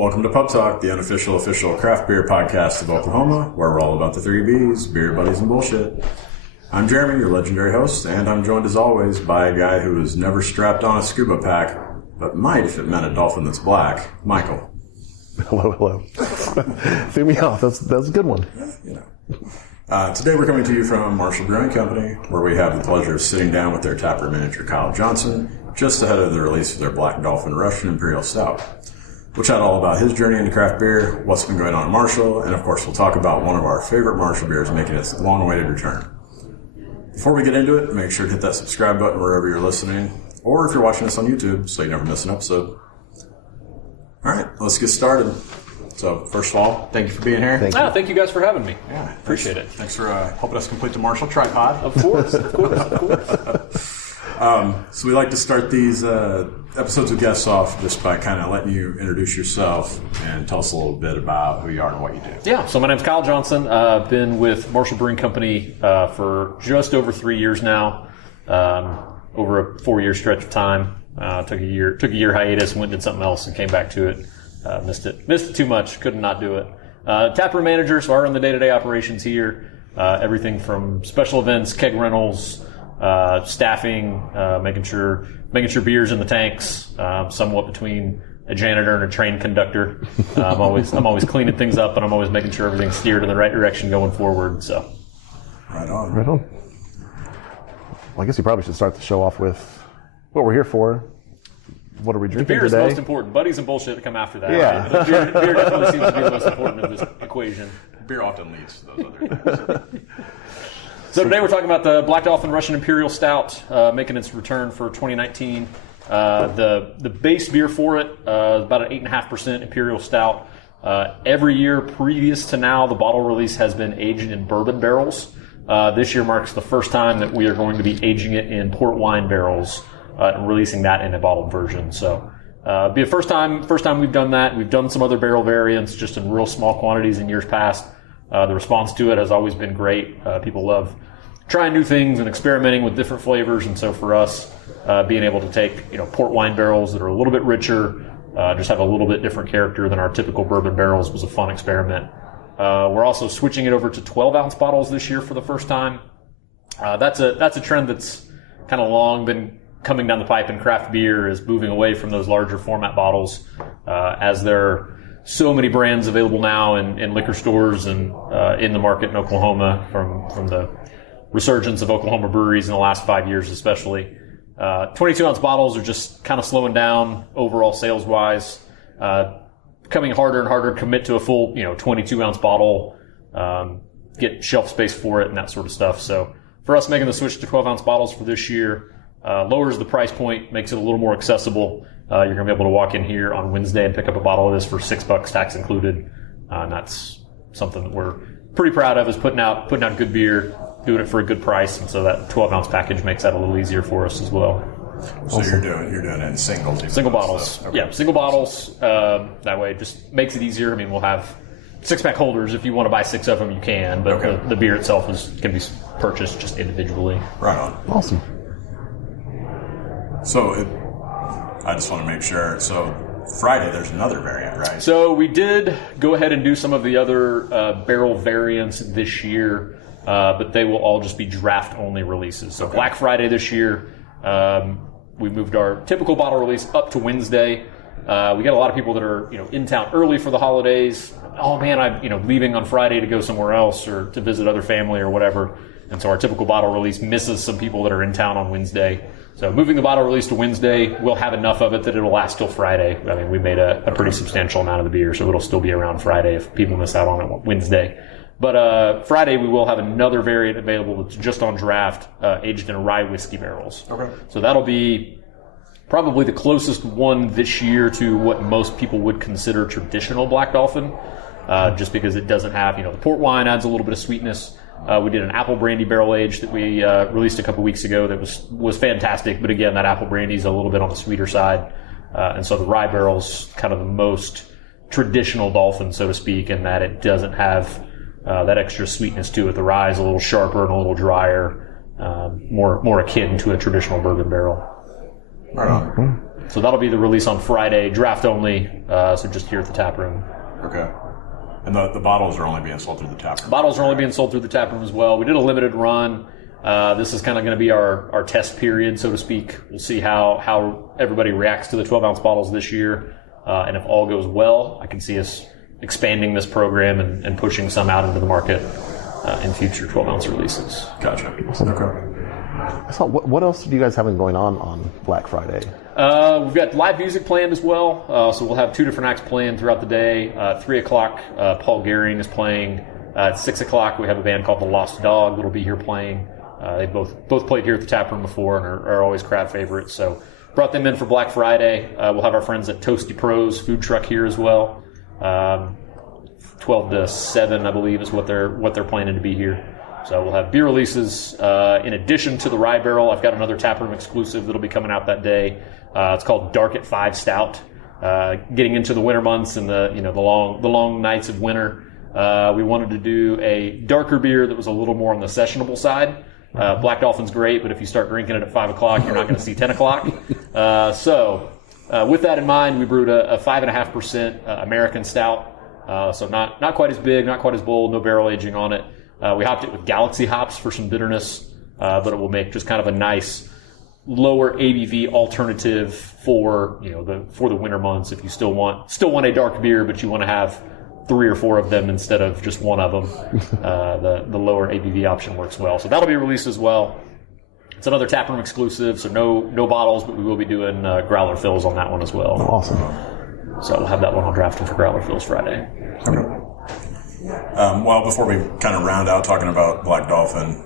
Welcome to Pub Talk, the unofficial official craft beer podcast of Oklahoma, where we're all about the 3 Bs, beer, buddies, and bullshit. I'm Jeremy, your legendary host, and I'm joined as always by a guy who has never strapped on a scuba pack, but might if it meant a dolphin that's black, Michael. Hello. Threw me off. That's a good one. Today we're coming to you from Marshall Brewing Company, where we have the pleasure of sitting down with their taproom manager, Kyle Johnson, just ahead of the release of their Black Dolphin Russian Imperial Stout. We'll chat all about his journey into craft beer, what's been going on at Marshall, and of course we'll talk about one of our favorite Marshall beers making its long-awaited return. Before we get into it, make sure to hit that subscribe button wherever you're listening, or if you're watching us on YouTube, so you never miss an episode. All right, let's get started. So, first of all, thank you for being here. Thank you guys for having me. Yeah, appreciate it. Thanks for helping us complete the Marshall tripod. Of course. So we like to start these episodes with guests off just by kind of letting you introduce yourself and tell us a little bit about who you are and what you do. Yeah, so my name's Kyle Johnson. I've been with Marshall Brewing Company for just over 3 years now, over a 4-year stretch of time. Took a year hiatus, went and did something else, and came back to it. Missed it too much. Couldn't not do it. Taproom manager, so I run the day-to-day operations here. Everything from special events, keg rentals, staffing, making sure beer's in the tanks. Somewhat between a janitor and a train conductor. I'm always cleaning things up, and I'm always making sure everything's steered in the right direction going forward. So, Right on. Well, I guess you probably should start the show off with what we're here for. What are we drinking beer is today? most important. Buddies and bullshit to come after that. Yeah. Right? Beer definitely seems to be the most important of this equation. Beer often leads to those other things. So today we're talking about the Black Dolphin Russian Imperial Stout, making its return for 2019. The base beer for it is about an 8.5% Imperial Stout. Every year previous to now, the bottle release has been aged in bourbon barrels. This year marks the first time that we are going to be aging it in port wine barrels and releasing that in a bottled version. So be a first time we've done that. We've done some other barrel variants just in real small quantities in years past. The response to it has always been great. People love trying new things and experimenting with different flavors. And so for us, being able to take port wine barrels that are a little bit richer, just have a little bit different character than our typical bourbon barrels was a fun experiment. We're also switching it over to 12-ounce bottles this year for the first time. That's a trend that's kind of long been coming down the pipe in craft beer, is moving away from those larger format bottles, as there are so many brands available now in liquor stores and in the market in Oklahoma from the resurgence of Oklahoma breweries in the last 5 years especially. 22-ounce bottles are just kind of slowing down overall sales-wise. Becoming harder and harder to commit to a full 22-ounce bottle, get shelf space for it and that sort of stuff. So for us, making the switch to 12-ounce bottles for this year lowers the price point, makes it a little more accessible. You're going to be able to walk in here on Wednesday and pick up a bottle of this for $6, tax included. And that's something that we're pretty proud of, is putting out good beer, doing it for a good price. And so that 12-ounce package makes that a little easier for us as well. So you're doing it in singles? Single bottles. Okay. Yeah, single bottles. That way it just makes it easier. I mean, we'll have 6-pack holders. If you want to buy 6 of them, you can. But okay. the beer itself can be purchased just individually. Right on. Awesome. So I just want to make sure. So Friday, there's another variant, right? So we did go ahead and do some of the other barrel variants this year, but they will all just be draft-only releases. So okay. Black Friday this year, we moved our typical bottle release up to Wednesday. We got a lot of people that are in town early for the holidays. Oh man, I'm leaving on Friday to go somewhere else or to visit other family or whatever. And so our typical bottle release misses some people that are in town on Wednesday. So moving the bottle release to Wednesday, we'll have enough of it that it'll last till Friday. I mean, we made a pretty substantial amount of the beer, so it'll still be around Friday if people miss out on it Wednesday. But Friday, we will have another variant available that's just on draft, aged in rye whiskey barrels. Okay. So that'll be probably the closest one this year to what most people would consider traditional Black Dolphin, just because it doesn't have, the port wine adds a little bit of sweetness. We did an apple brandy barrel age that we released a couple weeks ago that was fantastic, but again, that apple brandy is a little bit on the sweeter side. And so the rye barrel's kind of the most traditional Dolphin, so to speak, in that it doesn't have that extra sweetness to it. The rye is a little sharper and a little drier, more akin to a traditional bourbon barrel. Right on. So that'll be the release on Friday, draft only. So just here at the tap room. Okay. And the bottles are only being sold through the tap room? Bottles are only being sold through the tap room as well. We did a limited run. This is kind of going to be our test period, so to speak. We'll see how everybody reacts to the 12-ounce bottles this year. And if all goes well, I can see us expanding this program and pushing some out into the market in future 12-ounce releases. Gotcha. Okay. So what else do you guys have going on Black Friday? We've got live music planned as well. So we'll have 2 different acts playing throughout the day. 3 o'clock, Paul Gehring is playing. At 6 o'clock, we have a band called The Lost Dog that'll be here playing. They both played here at the tap room before and are always crowd favorites. So brought them in for Black Friday. We'll have our friends at Toasty Pros food truck here as well. 12 to 7, I believe, is what they're planning to be here. So we'll have beer releases in addition to the Rye Barrel. I've got another taproom exclusive that'll be coming out that day. It's called Dark at 5 Stout. Getting into the winter months and the long nights of winter, we wanted to do a darker beer that was a little more on the sessionable side. Black Dolphin's great, but if you start drinking it at 5 o'clock, you're not going to see 10 o'clock. So with that in mind, we brewed a 5.5% American Stout. So not quite as big, not quite as bold, no barrel aging on it. We hopped it with Galaxy hops for some bitterness, but it will make just kind of a nice lower ABV alternative for the winter months. If you still want a dark beer, but you want to have 3 or 4 of them instead of just one of them, the lower ABV option works well. So that'll be released as well. It's another taproom exclusive, so no bottles, but we will be doing growler fills on that one as well. Awesome. So we'll have that one on drafting for growler fills Friday. Okay. Well, before we kind of round out talking about Black Dolphin,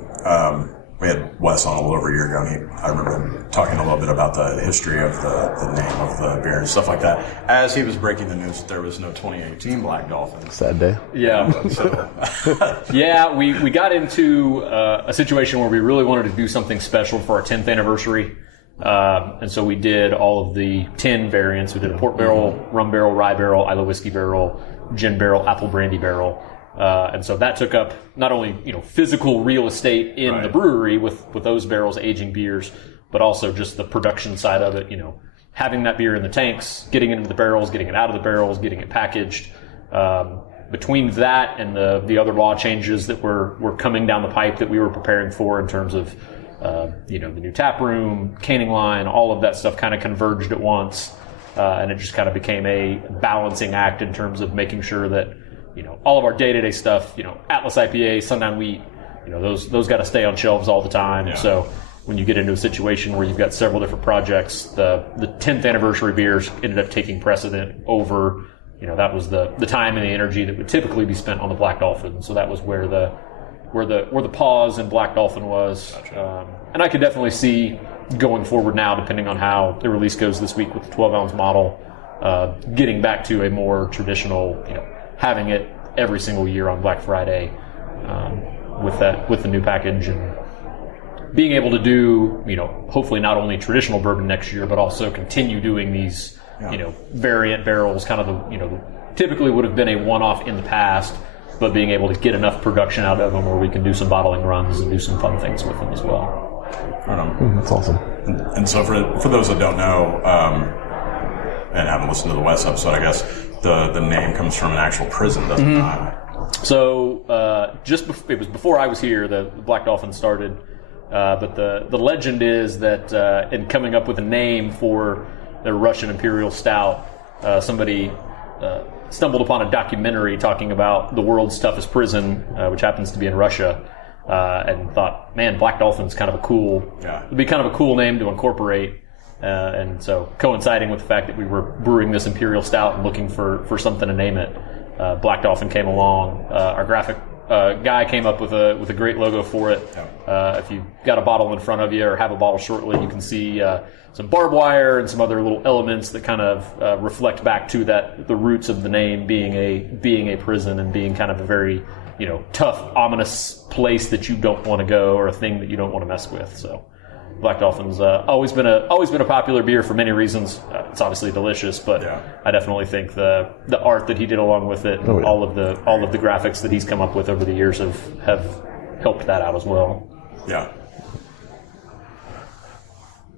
we had Wes on a little over a year ago, and I remember him talking a little bit about the history of the name of the beer and stuff like that. As he was breaking the news that there was no 2018 Black Dolphin. Sad day. Yeah. Yeah, we got into a situation where we really wanted to do something special for our 10th anniversary. And so we did all of the 10 variants. We did a port barrel, rum barrel, rye barrel, Isla whiskey barrel, gin barrel, apple brandy barrel. And so that took up not only physical real estate in the brewery with those barrels aging beers, but also just the production side of it. Having that beer in the tanks, getting it into the barrels, getting it out of the barrels, getting it packaged. Between that and the other law changes that were coming down the pipe that we were preparing for in terms of the new tap room, canning line, all of that stuff kind of converged at once, and it just kind of became a balancing act in terms of making sure that all of our day-to-day stuff, Atlas IPA, Sundown Wheat, those got to stay on shelves all the time. Yeah. So when you get into a situation where you've got several different projects, the 10th anniversary beers ended up taking precedent over, that was the time and the energy that would typically be spent on the Black Dolphin. So that was where the pause in Black Dolphin was. Gotcha. And I could definitely see going forward now, depending on how the release goes this week with the 12-ounce model, getting back to a more traditional, having it every single year on Black Friday with the new package and being able to do, hopefully not only traditional bourbon next year, but also continue doing these, variant barrels, kind of the typically would have been a one-off in the past, but being able to get enough production out of them where we can do some bottling runs and do some fun things with them as well. Right on. That's awesome. And so for those that don't know, and haven't listened to the West episode, I guess, the name comes from an actual prison, doesn't it? So it was before I was here, the Black Dolphin started, but the legend is that in coming up with a name for the Russian Imperial Stout, somebody stumbled upon a documentary talking about the world's toughest prison, which happens to be in Russia, and thought, man, Black Dolphin's kind of it'd be kind of a cool name to incorporate. And so coinciding with the fact that we were brewing this Imperial Stout and looking for something to name it, Black Dolphin came along. Our graphic guy came up with a great logo for it. If you've got a bottle in front of you or have a bottle shortly, you can see some barbed wire and some other little elements that kind of reflect back to the roots of the name being a prison and being kind of a very tough, ominous place that you don't want to go or a thing that you don't want to mess with. So Black Dolphin's always been a popular beer for many reasons. It's obviously delicious, but I definitely think the art that he did along with it, and all of the graphics that he's come up with over the years have helped that out as well. Yeah.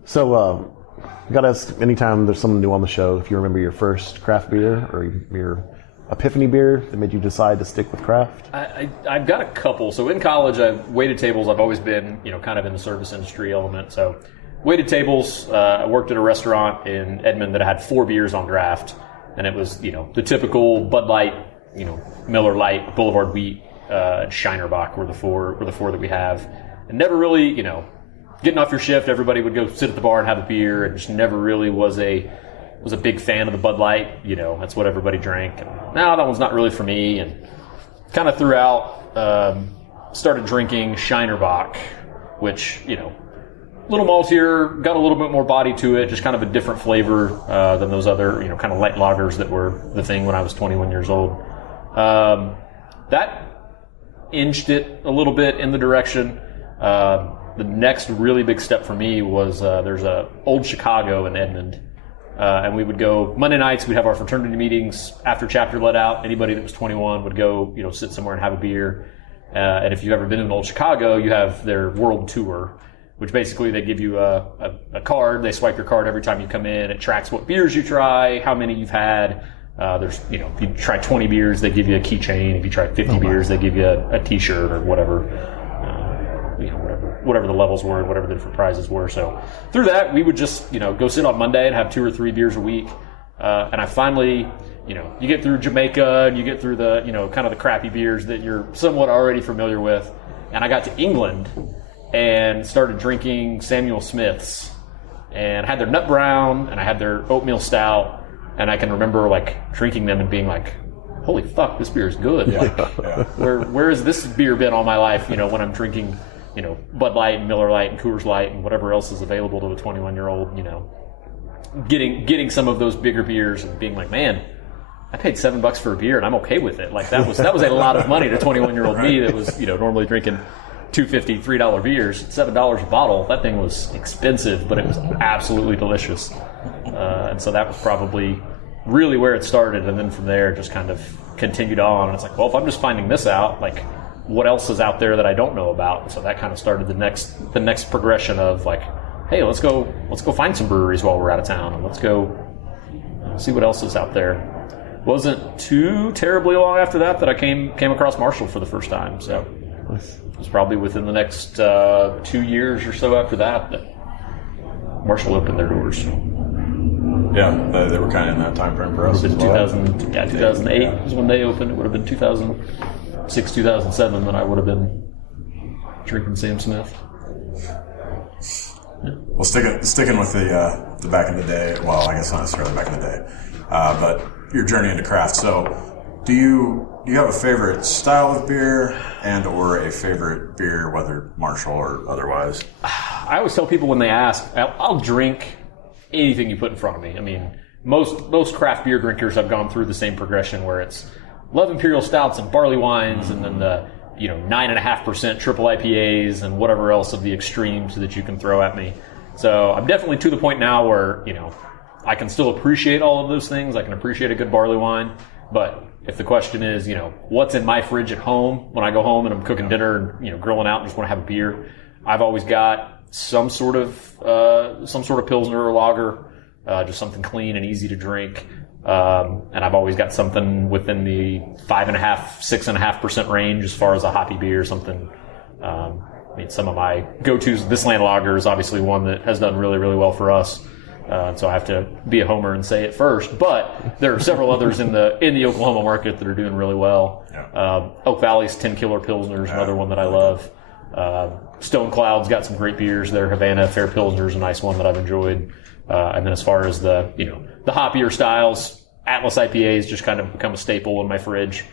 So I got to ask, anytime there's someone new on the show, if you remember your first craft beer or your epiphany beer that made you decide to stick with craft? I've got a couple. So in college, I've waited tables. I've always been, kind of in the service industry element. So waited tables. I worked at a restaurant in Edmond that had 4 beers on draft, and it was, the typical Bud Light, Miller Lite, Boulevard Wheat, Shinerbach were the four that we have, and never really, getting off your shift, everybody would go sit at the bar and have a beer, and just never really was a big fan of the Bud Light. That's what everybody drank. And, no, that one's not really for me. And kind of throughout, started drinking Shinerbach, which, little maltier, got a little bit more body to it, just kind of a different flavor than those other, kind of light lagers that were the thing when I was 21 years old. That inched it a little bit in the direction. The next really big step for me was there's a Old Chicago in Edmond, and we would go Monday nights. We'd have our fraternity meetings after chapter let out. Anybody that was 21 would go, sit somewhere and have a beer. And if you've ever been in Old Chicago, you have their world tour, which basically they give you a card. They swipe your card every time you come in. It tracks what beers you try, how many you've had. There's, if you try 20 beers, they give you a keychain. If you try 50 beers, they give you a T-shirt or whatever. Whatever the levels were, whatever the different prizes were. So through that, we would just, go sit on Monday and have 2 or 3 beers a week. And I finally, you get through Jamaica and you get through the, kind of the crappy beers that you're somewhat already familiar with. And I got to England and started drinking Samuel Smith's, and I had their nut brown and I had their oatmeal stout. And I can remember drinking them and being like, holy fuck, this beer is good. Where has this beer been all my life? When I'm drinking, Bud Light and Miller Lite and Coors Light and whatever else is available to a 21-year-old, getting some of those bigger beers and being like, man, I paid $7 for a beer and I'm okay with it. That was a lot of money to 21-year-old me that was, normally drinking $2.50, $3 beers, $7 a bottle. That thing was expensive, but it was absolutely delicious. And so that was probably really where it started. And then from there, just kind of continued on. And it's like, well, if I'm just finding this out, what else is out there that I don't know about? And so that kind of started the next progression of hey, let's go find some breweries while we're out of town, and let's go see what else is out there. Wasn't too terribly long after that I came across Marshall for the first time. So it was probably within the next 2 years or so after that Marshall opened their doors. Yeah, they were kind of in that time frame for us. It would have been 2008 was when they opened. It would have been 2006, 2007 that I would have been drinking Sam Smith. Yeah. Well, sticking with the back in the day. Well, I guess not necessarily back in the day, but your journey into craft. So, do you have a favorite style of beer and or a favorite beer, whether Marshall or otherwise? I always tell people when they ask, I'll drink anything you put in front of me. I mean, most craft beer drinkers have gone through the same progression where it's love Imperial Stouts and barley wines, and then the 9.5% triple IPAs and whatever else of the extremes that you can throw at me. So I'm definitely to the point now where I can still appreciate all of those things. I can appreciate a good barley wine, but if the question is what's in my fridge at home when I go home and I'm cooking dinner and grilling out and just want to have a beer, I've always got some sort of Pilsner or lager, just something clean and easy to drink. And I've always got something within the 5.5%, 6.5% range as far as a hoppy beer, something. Some of my go-tos, this Land Lager is obviously one that has done really, really well for us. So I have to be a homer and say it first, but there are several others in the Oklahoma market that are doing really well. Yeah. Oak Valley's 10 Killer Pilsner is another one that I love. Stone Cloud's got some great beers. Their Havana Fair Pilsner is a nice one that I've enjoyed. And then as far as the hoppier styles, Atlas IPAs just kind of become a staple in my fridge.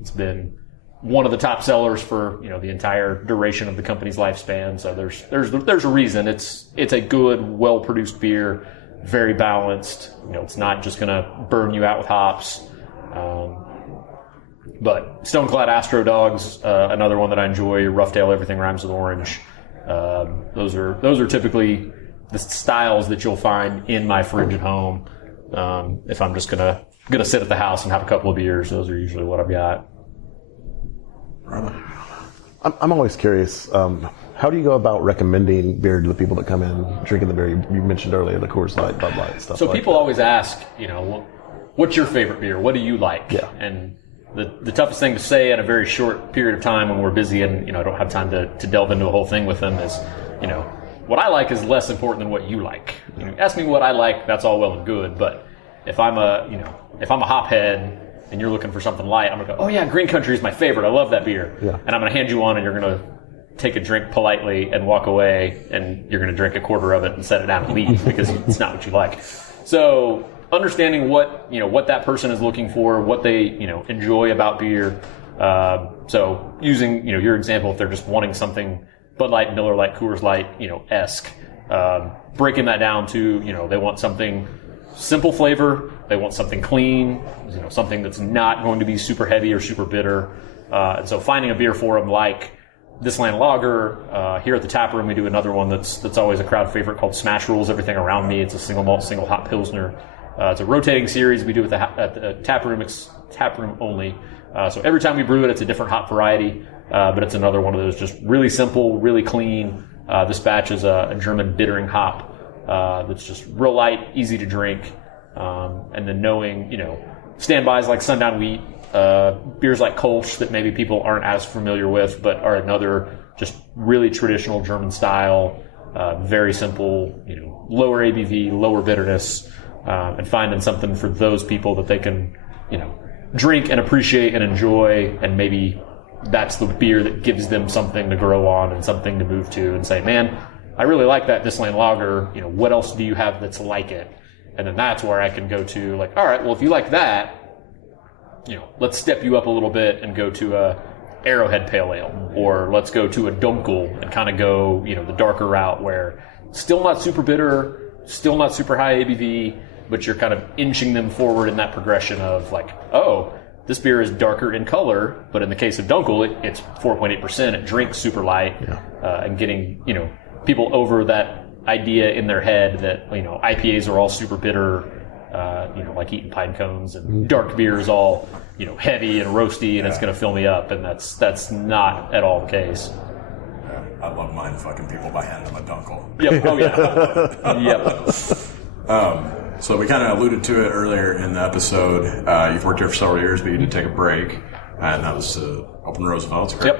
It's been one of the top sellers for the entire duration of the company's lifespan. So there's a reason. It's a good, well produced beer, very balanced. It's not just going to burn you out with hops. But Stoneclad Astro Dogs, another one that I enjoy. Roughtail Everything Rhymes with Orange. Those are typically the styles that you'll find in my fridge at home. If I'm just gonna sit at the house and have a couple of beers, those are usually what I've got. I'm always curious. How do you go about recommending beer to the people that come in drinking the beer? You mentioned earlier the Coors Light, Bud Light, stuff So like people that. always ask, what's your favorite beer? What do you like? Yeah. And the toughest thing to say in a very short period of time when we're busy and, I don't have time to delve into a whole thing with them is, what I like is less important than what you like. Ask me what I like, that's all well and good, but if I'm a hophead and you're looking for something light, I'm going to go, oh yeah, Green Country is my favorite. I love that beer. Yeah. And I'm going to hand you one and you're going to take a drink politely and walk away and you're going to drink a quarter of it and set it down and leave because it's not what you like. So understanding what that person is looking for, what they, enjoy about beer. So using, your example, if they're just wanting something Bud Light, Miller Lite, Coors Light, esque, breaking that down to, they want something simple flavor, they want something clean, something that's not going to be super heavy or super bitter. And so finding a beer for them like this Land Lager, here at the taproom we do another one that's always a crowd favorite called Smash Rules Everything Around Me. It's a single malt, single hop pilsner. It's a rotating series we do at the taproom. It's taproom only. So every time we brew it, it's a different hop variety, but it's another one of those just really simple, really clean. This batch is a German bittering hop that's just real light, easy to drink, and then knowing, standbys like Sundown Wheat, beers like Kolsch that maybe people aren't as familiar with, but are another just really traditional German style, very simple, lower ABV, lower bitterness, and finding something for those people that they can, drink and appreciate and enjoy, and maybe that's the beer that gives them something to grow on and something to move to and say, man, I really like that This Land Lager, what else do you have that's like it? And then that's where I can go to like, all right, well, if you like that, let's step you up a little bit and go to a Arrowhead Pale Ale, or let's go to a Dunkel and kind of go, the darker route where still not super bitter, still not super high ABV, but you're kind of inching them forward in that progression of like, oh, this beer is darker in color, but in the case of Dunkel, it's 4.8%. It drinks super light, and getting, people over that idea in their head that, IPAs are all super bitter, like eating pine cones, and dark beer is all, heavy and roasty and it's going to fill me up. And that's not at all the case. Yeah, I love mind fucking people by handing them a Dunkel. Yep. Oh, yeah. Yep. So we kind of alluded to it earlier in the episode. You've worked here for several years, but you did take a break, and that was to open Roosevelt's, correct?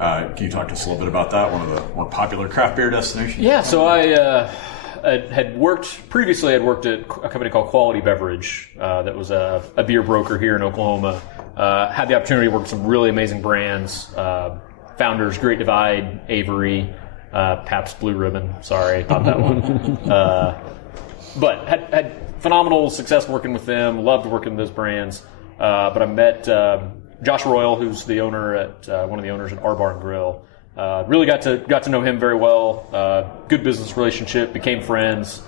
Yep. Can you talk to us a little bit about that, one of the more popular craft beer destinations? Yeah, so I had worked at a company called Quality Beverage that was a beer broker here in Oklahoma. Had the opportunity to work with some really amazing brands, Founders, Great Divide, Avery, Pabst Blue Ribbon, sorry, not that one. But had phenomenal success working with them, loved working with those brands. But I met Josh Royal, who's the owner one of the owners at Our Bar and Grill. Really got to know him very well. Good business relationship, became friends.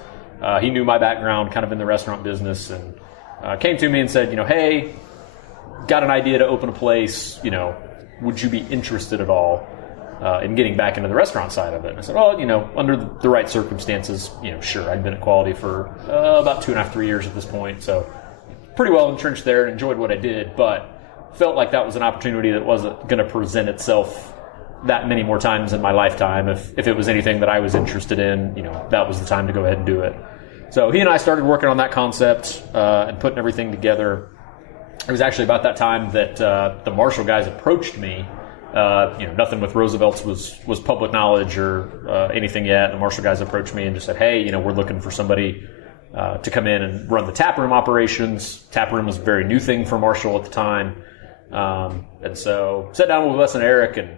He knew my background kind of in the restaurant business, and came to me and said, hey, got an idea to open a place, would you be interested at all in getting back into the restaurant side of it? And I said, well, under the right circumstances, sure. I'd been at Quality for about 2.5, 3 years at this point, so pretty well entrenched there and enjoyed what I did, but felt like that was an opportunity that wasn't going to present itself that many more times in my lifetime. If it was anything that I was interested in, that was the time to go ahead and do it. So he and I started working on that concept and putting everything together. It was actually about that time that the Marshall guys approached me. Nothing with Roosevelt's was public knowledge or anything yet. The Marshall guys approached me and just said, hey, we're looking for somebody to come in and run the taproom operations. Taproom was a very new thing for Marshall at the time. And so sat down with Wes and Eric and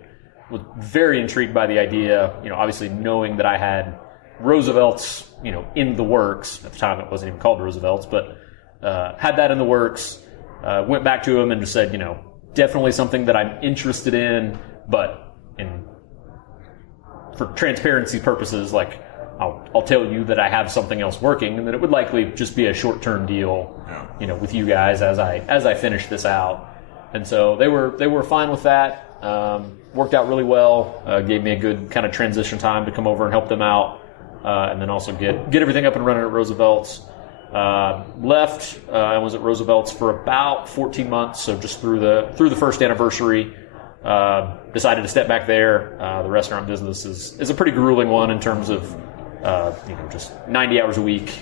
was very intrigued by the idea, obviously knowing that I had Roosevelt's, in the works. At the time it wasn't even called Roosevelt's, but had that in the works. Went back to him and just said, definitely something that I'm interested in, but for transparency purposes, like I'll tell you that I have something else working, and that it would likely just be a short-term deal, with you guys as I finish this out. And so they were fine with that. Worked out really well. Gave me a good kind of transition time to come over and help them out, and then also get everything up and running at Roosevelt's. Left and was at Roosevelt's for about 14 months, so just through the first anniversary. decided to step back there. The restaurant business is a pretty grueling one in terms of just 90 hours a week.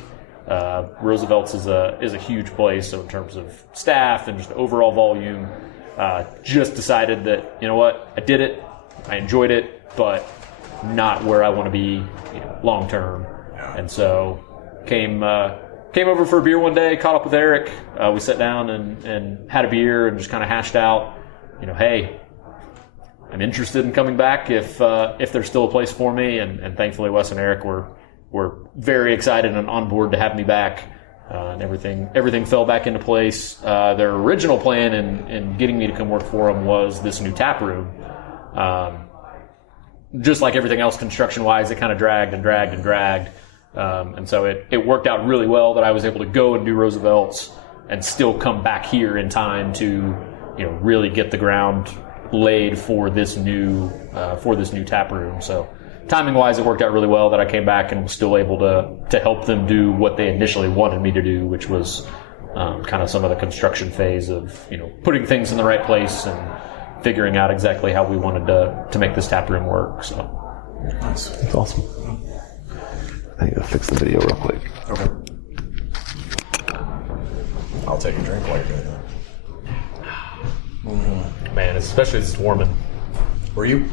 Roosevelt's is a huge place, so in terms of staff and just overall volume, just decided that, you know what, I did it, I enjoyed it, but not where I want to be, long term. And so came over for a beer one day, caught up with Eric. We sat down and had a beer and just kind of hashed out, hey, I'm interested in coming back if there's still a place for me. And thankfully, Wes and Eric were very excited and on board to have me back. And everything fell back into place. Their original plan in getting me to come work for them was this new tap room. Just like everything else construction-wise, it kind of dragged. And so it worked out really well that I was able to go and do Roosevelt's and still come back here in time to, really get the ground laid for this new tap room. So timing-wise, it worked out really well that I came back and was still able to help them do what they initially wanted me to do, which was kind of some of the construction phase of, putting things in the right place and figuring out exactly how we wanted to make this tap room work. So nice. That's awesome. I need to fix the video real quick. Okay. I'll take a drink while you're doing that. Man, especially as it's warming. Were you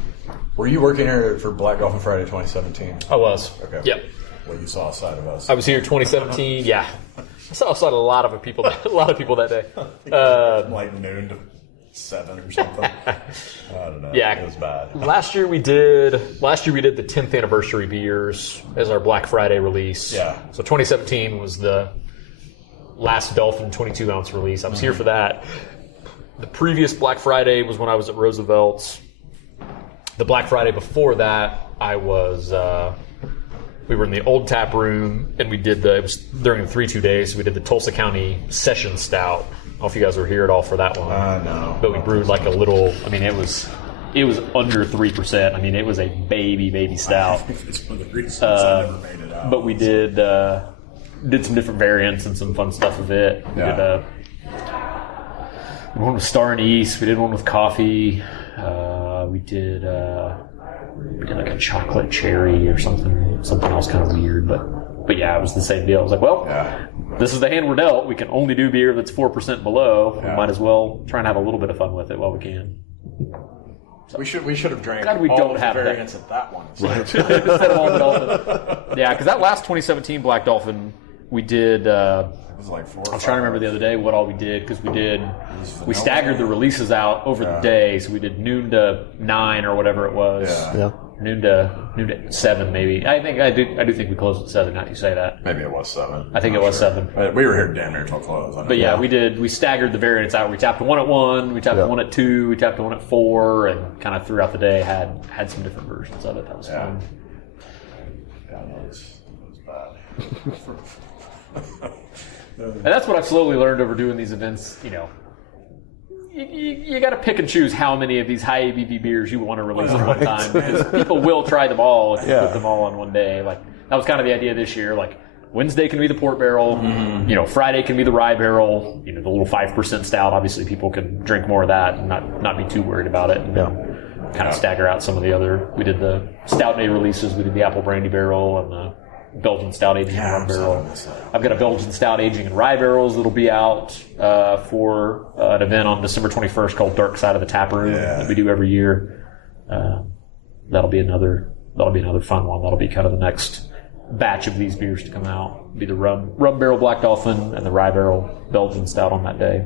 working here for Black Dolphin Friday 2017? I was. Okay. Yep. Well, you saw a side of us. I was here 2017. Yeah. I saw a lot of people that day. Like noon to 7 or something. I don't know. Yeah, it was bad. Last year we did the 10th anniversary beers as our Black Friday release. Yeah. So 2017 was the last Dolphin 22 ounce release. I was here for that. The previous Black Friday was when I was at Roosevelt's. The Black Friday before that, we were in the old tap room, and it was during the 3-2 days, so we did the Tulsa County Session Stout. I don't know if you guys were here at all for that one. No. But we brewed like a little, it was under 3%. It was a baby stout. It's one of the reasons I never made it out. But we did some different variants and some fun stuff with it. We did one with Star Anise. We did one with coffee. We did like a chocolate cherry or something else kind of weird. But yeah, it was the same deal. I was like, well, this is the hand we're dealt. We can only do beer that's 4% below. We might as well try and have a little bit of fun with it while we can. So, we should have drank God, we all don't of have the variants that. of that one. Right. Instead of all the Dolphin. Yeah, because that last 2017 Black Dolphin, we did... It was like 4 or 5 I was trying to remember the other day what all we did, because we staggered the releases out over the day, so we did noon to 9 or whatever it was. Yeah. Noon to 7 maybe. I do think we closed at 7. Now you say that. Maybe it was 7. I think it was 7. We were here damn near till close. But yeah, we staggered the variants out. We tapped one at 1, we tapped one at 2, we tapped one at 4, and kind of throughout the day had some different versions of it. That was fun. Yeah, it was bad. And that's what I've slowly learned over doing these events. You got to pick and choose how many of these high ABV beers you want to release at one time. Because people will try them all if you put them all on one day. Like that was kind of the idea this year. Like Wednesday can be the port barrel. Friday can be the rye barrel. The little 5% stout. Obviously, people can drink more of that and not be too worried about it. And kind of stagger out some of the other. We did the stout day releases. We did the apple brandy barrel and the Belgian stout aging and rum barrel. I've got a Belgian stout aging and rye barrels that'll be out for an event on December 21st called Dark Side of the Tap Room that we do every year. That'll be another fun one. That'll be kind of the next batch of these beers to come out. It'll be the rum barrel Black Dolphin and the rye barrel Belgian stout on that day.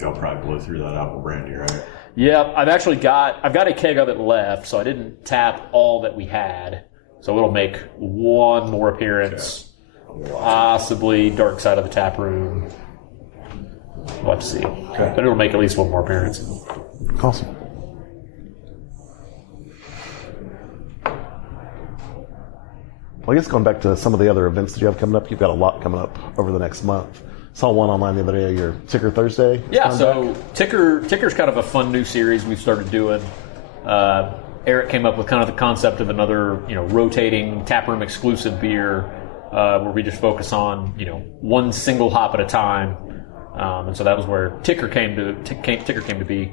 You'll probably blow through that apple brandy, right? Yeah, I've got a keg of it left, so I didn't tap all that we had. So it'll make one more appearance, possibly Dark Side of the Tap Room. We'll have to see. Okay. But it'll make at least one more appearance. Awesome. Well, I guess going back to some of the other events that you have coming up, you've got a lot coming up over the next month. Saw one online the other day, your Ticker Thursday. Yeah, so Ticker's kind of a fun new series we've started doing. Eric came up with kind of the concept of another, rotating taproom exclusive beer where we just focus on, one single hop at a time. And so that was where Ticker came to be.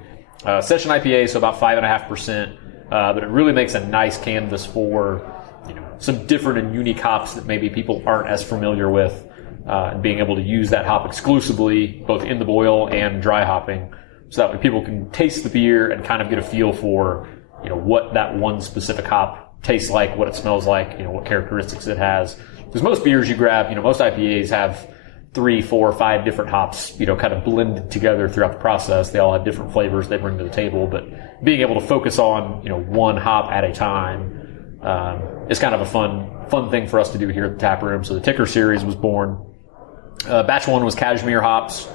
Session IPA, so about 5.5%, but it really makes a nice canvas for some different and unique hops that maybe people aren't as familiar with, and being able to use that hop exclusively, both in the boil and dry hopping, so that way people can taste the beer and kind of get a feel for what that one specific hop tastes like, what it smells like, what characteristics it has. Because most beers you grab, most IPAs have 3, 4, 5 different hops, kind of blended together throughout the process. They all have different flavors they bring to the table, but being able to focus on, one hop at a time, is kind of a fun thing for us to do here at the tap room. So the Ticker series was born. Batch 1 was cashmere hops,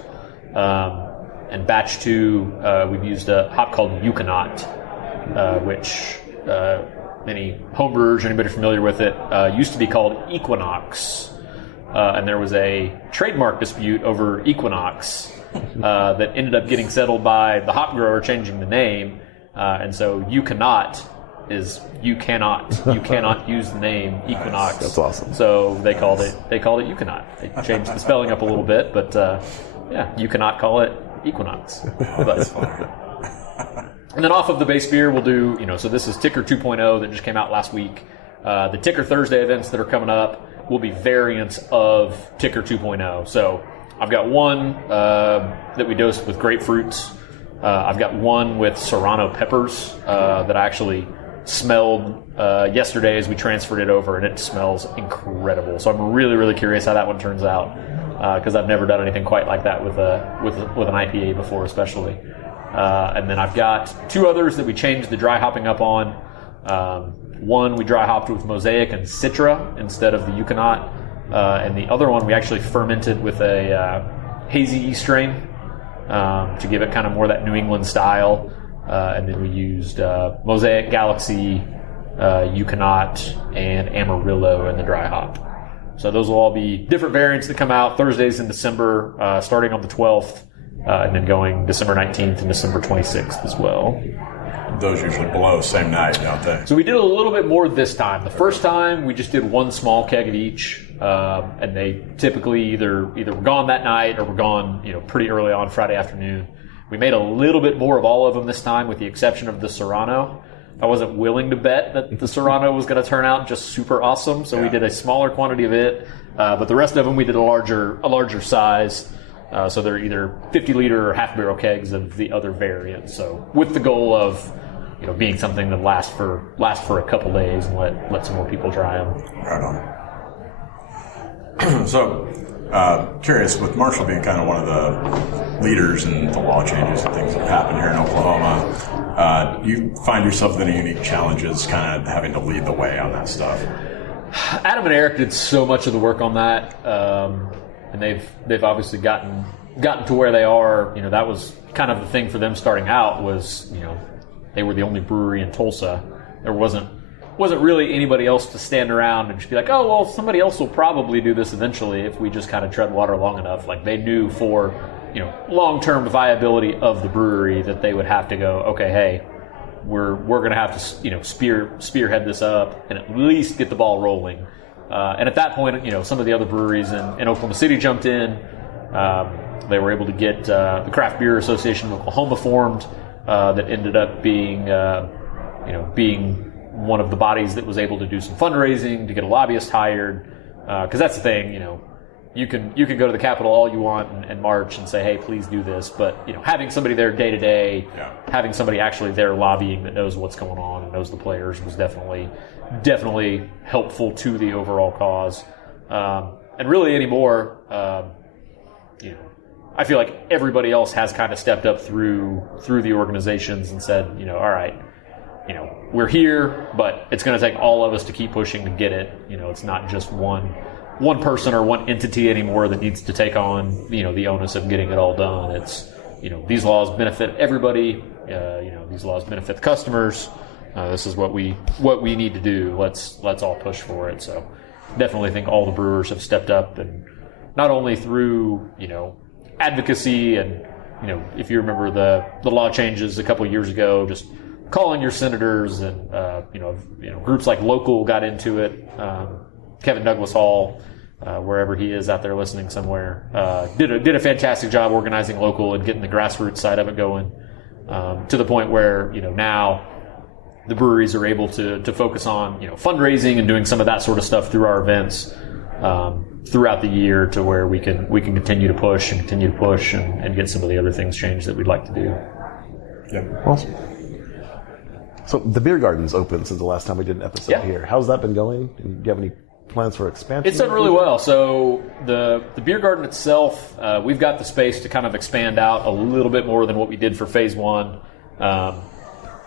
and batch 2, we've used a hop called Yukonaut, which many homebrewers, anybody familiar with it, used to be called Equinox. And there was a trademark dispute over Equinox that ended up getting settled by the hop grower changing the name. And so Yukonaut is you cannot use the name Equinox. Nice. That's awesome. So they called it Yukonaut. They changed the spelling up a little bit, but you cannot call it Equinox. But, and then off of the base beer, we'll do, so this is Ticker 2.0 that just came out last week. The Ticker Thursday events that are coming up will be variants of Ticker 2.0. So I've got one that we dosed with grapefruits. I've got one with serrano peppers that I actually smelled yesterday as we transferred it over, and it smells incredible. So I'm really, really curious how that one turns out, because I've never done anything quite like that with an IPA before, especially. And then I've got 2 others that we changed the dry hopping up on. One we dry hopped with Mosaic and Citra instead of the Yukonaut, and the other one we actually fermented with a hazy yeast strain to give it kind of more that New England style. And then we used Mosaic, Galaxy, Yukonaut, and Amarillo in the dry hop. So those will all be different variants that come out Thursdays in December, starting on the 12th, and then going December 19th and December 26th as well. Those usually blow same night, don't they? So we did a little bit more this time. The first time we just did one small keg of each, and they typically either were gone that night or were gone, pretty early on Friday afternoon. We made a little bit more of all of them this time, with the exception of the Serrano. I wasn't willing to bet that the Serrano was going to turn out just super awesome, so we did a smaller quantity of it. But the rest of them we did a larger size. So they're either 50-liter or half-barrel kegs of the other variants. So with the goal of being something that lasts for a couple days and let some more people try them. Right on. So, curious, with Marshall being kind of one of the leaders in the law changes and things that happen here in Oklahoma, do you find yourself in any unique challenges kind of having to lead the way on that stuff? Adam and Eric did so much of the work on that, and they've obviously gotten to where they are. That was kind of the thing for them starting out was, they were the only brewery in Tulsa. There wasn't really anybody else to stand around and just be like, oh, well, somebody else will probably do this eventually if we just kind of tread water long enough. Like, they knew for, long-term viability of the brewery that they would have to go, okay, hey, we're going to have to, spearhead this up and at least get the ball rolling. And at that point, some of the other breweries in Oklahoma City jumped in. They were able to get the Craft Beer Association of Oklahoma formed. That ended up being one of the bodies that was able to do some fundraising, to get a lobbyist hired. Because that's the thing, you can go to the Capitol all you want and march and say, hey, please do this. But having somebody there day to day, having somebody actually there lobbying that knows what's going on and knows the players was definitely helpful to the overall cause. And really anymore, I feel like everybody else has kind of stepped up through the organizations and said, all right, we're here, but it's going to take all of us to keep pushing to get it. It's not just one person or one entity anymore that needs to take on, the onus of getting it all done. It's, these laws benefit everybody. These laws benefit the customers. This is what we need to do. Let's all push for it. So definitely think all the brewers have stepped up, and not only through, advocacy and, if you remember the law changes a couple of years ago, just calling your senators and, groups like Local got into it. Kevin Douglas Hall, wherever he is out there listening somewhere, did a fantastic job organizing Local and getting the grassroots side of it going. to the point where, now the breweries are able to focus on, fundraising and doing some of that sort of stuff through our events throughout the year, to where we can continue to push and get some of the other things changed that we'd like to do. Yeah. Awesome. So the beer garden's open since the last time we did an episode here. How's that been going? Do you have any plans for expansion? It's done really well. So the beer garden itself, we've got the space to kind of expand out a little bit more than what we did for phase one.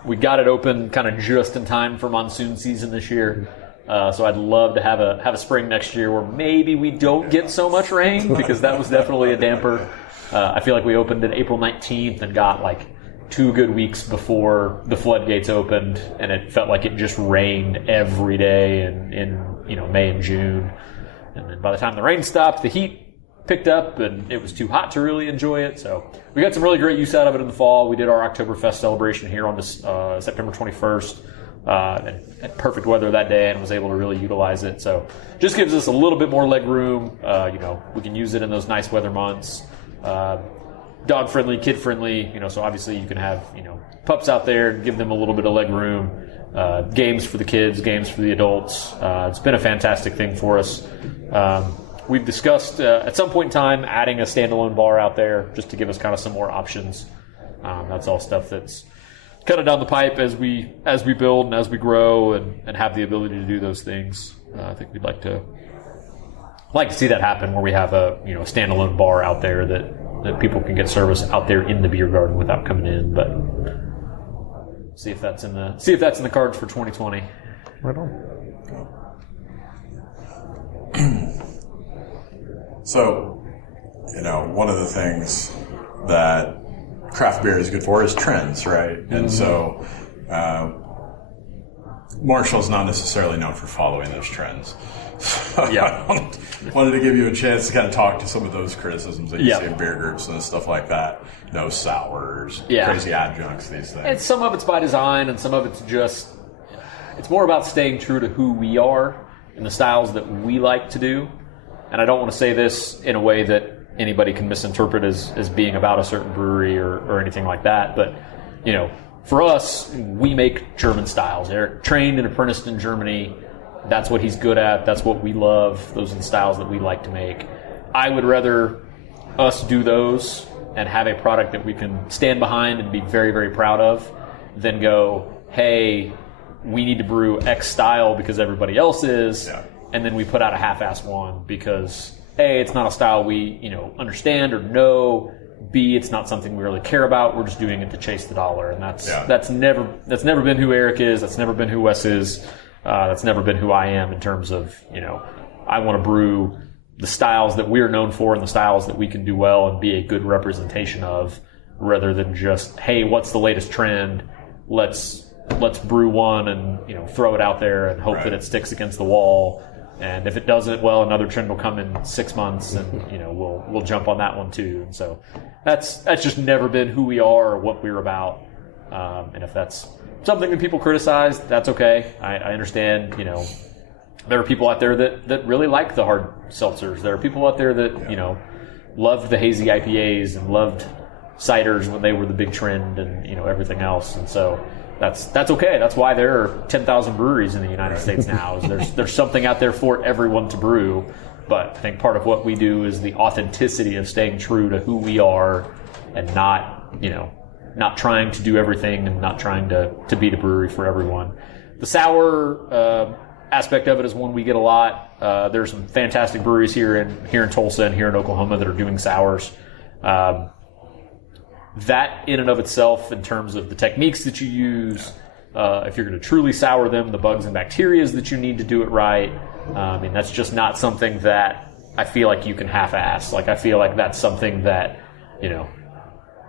We got it open kind of just in time for monsoon season this year. So I'd love to have a spring next year where maybe we don't get so much rain, because that was definitely a damper. I feel like we opened it April 19th and got like 2 good weeks before the floodgates opened, and it felt like it just rained every day in May and June. And then by the time the rain stopped, the heat picked up and it was too hot to really enjoy it. So we got some really great use out of it in the fall. We did our Oktoberfest celebration here on this September 21st. And had perfect weather that day, and was able to really utilize it. So just gives us a little bit more leg room. We can use it in those nice weather months. Dog friendly, kid friendly. So obviously you can have pups out there and give them a little bit of leg room. Games for the kids, games for the adults. It's been a fantastic thing for us. We've discussed at some point in time adding a standalone bar out there, just to give us kind of some more options. That's all stuff that's kind of down the pipe as we build and as we grow and have the ability to do those things. I think we'd like to see that happen, where we have a standalone bar out there that people can get service out there in the beer garden without coming in. But see if that's in the cards for 2020. Right on. So, one of the things that craft beer is good for is trends, right? And so Marshall's not necessarily known for following those trends. Yeah. Wanted to give you a chance to kind of talk to some of those criticisms that you see in beer groups and stuff like that. No sours, crazy adjuncts, these things. And some of it's by design, and some of it's just, it's more about staying true to who we are and the styles that we like to do. And I don't want to say this in a way that anybody can misinterpret as being about a certain brewery or anything like that. But, for us, we make German styles. Eric trained and apprenticed in Germany. That's what he's good at. That's what we love. Those are the styles that we like to make. I would rather us do those and have a product that we can stand behind and be very, very proud of than go, hey, we need to brew X style because everybody else is, and then we put out a half-assed one because A, it's not a style we understand or know. B, it's not something we really care about. We're just doing it to chase the dollar, and that's never been who Eric is. That's never been who Wes is. That's never been who I am in terms of I want to brew the styles that we're known for and the styles that we can do well and be a good representation of, rather than just, hey, what's the latest trend? Let's brew one and throw it out there and hope that it sticks against the wall. And if it doesn't, well, another trend will come in 6 months, and we'll jump on that one too. And so that's just never been who we are or what we're about. And if that's something that people criticize, that's okay. I understand. There are people out there that really like the hard seltzers. There are people out there that loved the hazy IPAs and loved ciders when they were the big trend, and everything else. And so that's okay. That's why there are 10,000 breweries in the United States now. Is there's something out there for everyone to brew. But I think part of what we do is the authenticity of staying true to who we are, and not trying to do everything and not trying to be the brewery for everyone. The sour aspect of it is one we get a lot. There's some fantastic breweries here in Tulsa and here in Oklahoma that are doing sours. That in and of itself, in terms of the techniques that you use, if you're going to truly sour them, the bugs and bacteria that you need to do it right, that's just not something that I feel like you can half-ass. Like, I feel like that's something that,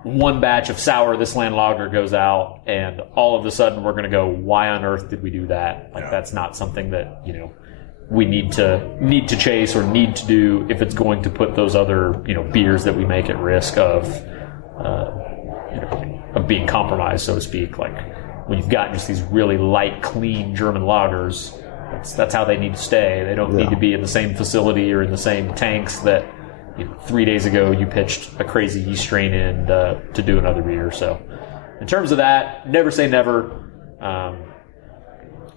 one batch of sour this land lager goes out, and all of a sudden we're going to go, why on earth did we do that? Like, that's not something that, we need to chase or need to do if it's going to put those other, beers that we make at risk of being compromised, so to speak. Like, when you've got just these really light, clean German lagers, that's how they need to stay. They don't need to be in the same facility or in the same tanks that 3 days ago you pitched a crazy yeast strain in to do another beer. So in terms of that, never say never.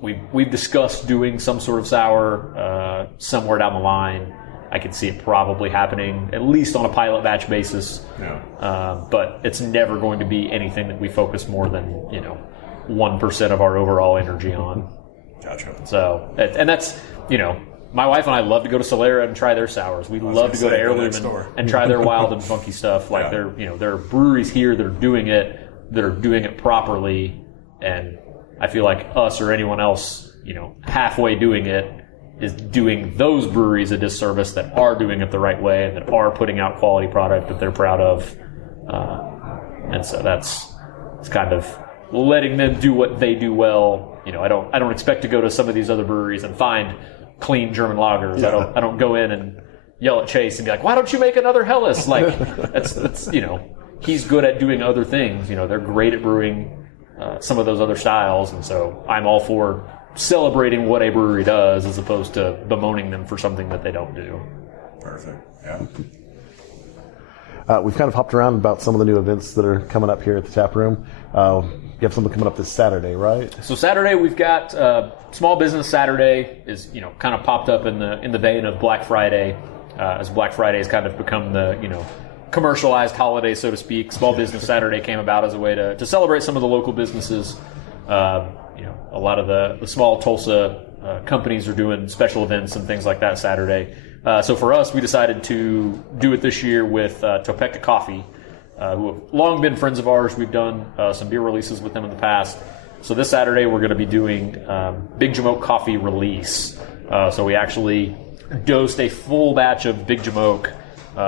We've discussed doing some sort of sour somewhere down the line. I can see it probably happening, at least on a pilot batch basis. Yeah. But it's never going to be anything that we focus more than 1% of our overall energy on. Gotcha. So, and that's my wife and I love to go to Solera and try their sours. We love to go to Heirloom and try their wild and funky stuff. Like there are breweries here that are doing it properly, and I feel like us or anyone else, halfway doing it is doing those breweries a disservice that are doing it the right way and that are putting out quality product that they're proud of. And so it's kind of letting them do what they do well. I don't expect to go to some of these other breweries and find clean German lagers. Yeah. I don't go in and yell at Chase and be like, why don't you make another Helles? Like that's he's good at doing other things. They're great at brewing some of those other styles, and so I'm all for celebrating what a brewery does as opposed to bemoaning them for something that they don't do. Perfect. Yeah. We've kind of hopped around about some of the new events that are coming up here at the tap room. You have something coming up this Saturday, right? So Saturday we've got Small Business Saturday is kind of popped up in the vein of Black Friday, as Black Friday has kind of become the commercialized holiday, so to speak. Small Business Saturday came about as a way to celebrate some of the local businesses. A lot of the small Tulsa companies are doing special events and things like that Saturday. So for us, we decided to do it this year with Topeka Coffee, who have long been friends of ours. We've done some beer releases with them in the past. So this Saturday, we're going to be doing Big Jamoke Coffee release. So we actually dosed a full batch of Big Jamoke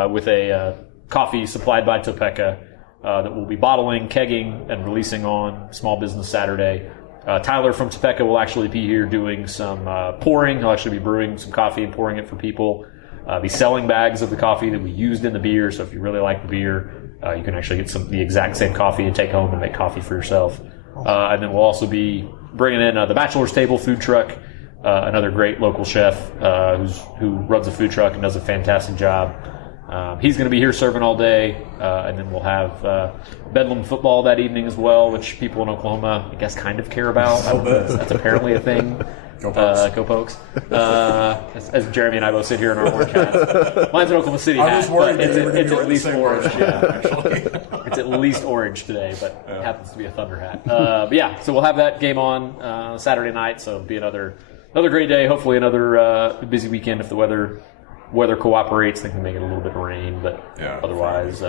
with a coffee supplied by Topeka that we'll be bottling, kegging, and releasing on Small Business Saturday. Tyler from Topeka will actually be here doing some pouring. He'll actually be brewing some coffee and pouring it for people. Be selling bags of the coffee that we used in the beer. So if you really like the beer, you can actually get the exact same coffee and take home and make coffee for yourself. And then we'll also be bringing in the Bachelor's Table food truck, another great local chef who runs a food truck and does a fantastic job. He's going to be here serving all day, and then we'll have Bedlam football that evening as well, which people in Oklahoma, I guess, kind of care about. That's apparently a thing. Go Pokes. Go Pokes. As Jeremy and I both sit here in our orange hats. Mine's an Oklahoma City hat. I was worried but that you were it's gonna at be least the same orange. word. Yeah, actually. It's at least orange today, but it happens to be a Thunder hat. But yeah, so we'll have that game on Saturday night, so it'll be another great day. Hopefully another busy weekend if the weather cooperates. I think we may get a little bit of rain, but otherwise,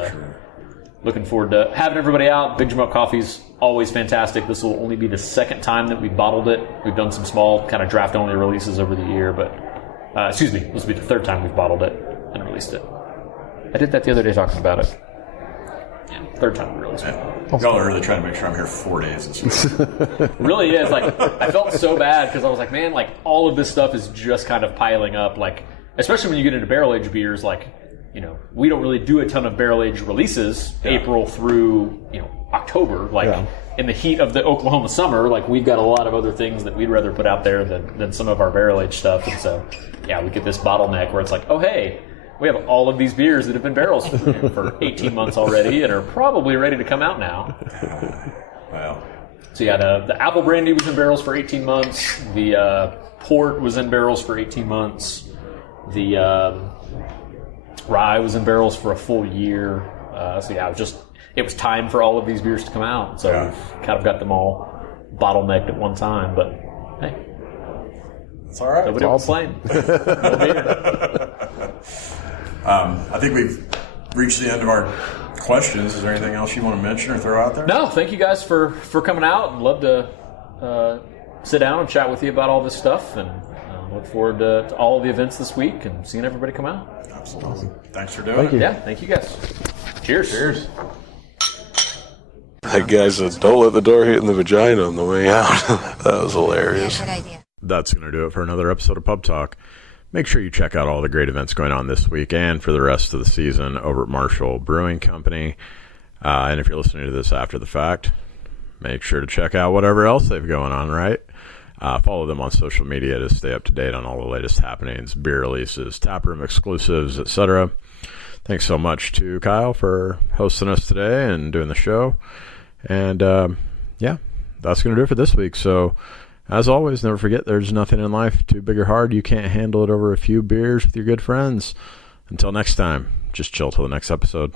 looking forward to having everybody out. Big Jamoke Coffee's always fantastic. This will only be the second time that we've bottled it. We've done some small kind of draft-only releases over the year, but this will be the third time we've bottled it and released it. I did that the other day talking about it. Yeah, third time we released it. Y'all are really trying to make sure I'm here 4 days this week. Really is. Like, I felt so bad because I was like, man, like all of this stuff is just kind of piling up. Like, especially when you get into barrel-aged beers, like, we don't really do a ton of barrel-aged releases April through, October. Like, in the heat of the Oklahoma summer, like, we've got a lot of other things that we'd rather put out there than some of our barrel-aged stuff. And so, we get this bottleneck where it's like, oh, hey, we have all of these beers that have been barrels for 18 months already and are probably ready to come out now. Wow. So, the apple brandy was in barrels for 18 months. The port was in barrels for 18 months. The rye was in barrels for a full year. It was time for all of these beers to come out. So we've kind of got them all bottlenecked at one time. But hey, it's all right. Nobody will complain. No beer. I think we've reached the end of our questions. Is there anything else you want to mention or throw out there? No, thank you guys for coming out. I'd love to sit down and chat with you about all this stuff, and look forward to all of the events this week and seeing everybody come out. Absolutely. Awesome. Thanks for doing it. you. Yeah, thank you guys. Cheers. Cheers. That guy said, don't let the door hit in the vagina on the way out. That was hilarious. Good idea. That's going to do it for another episode of Pub Talk. Make sure you check out all the great events going on this week and for the rest of the season over at Marshall Brewing Company. And if you're listening to this after the fact, make sure to check out whatever else they've going on, right? Follow them on social media to stay up to date on all the latest happenings, beer releases, taproom exclusives, etc. Thanks so much to Kyle for hosting us today and doing the show. And yeah, that's going to do it for this week. So as always, never forget, there's nothing in life too big or hard you can't handle it over a few beers with your good friends. Until next time, just chill till the next episode.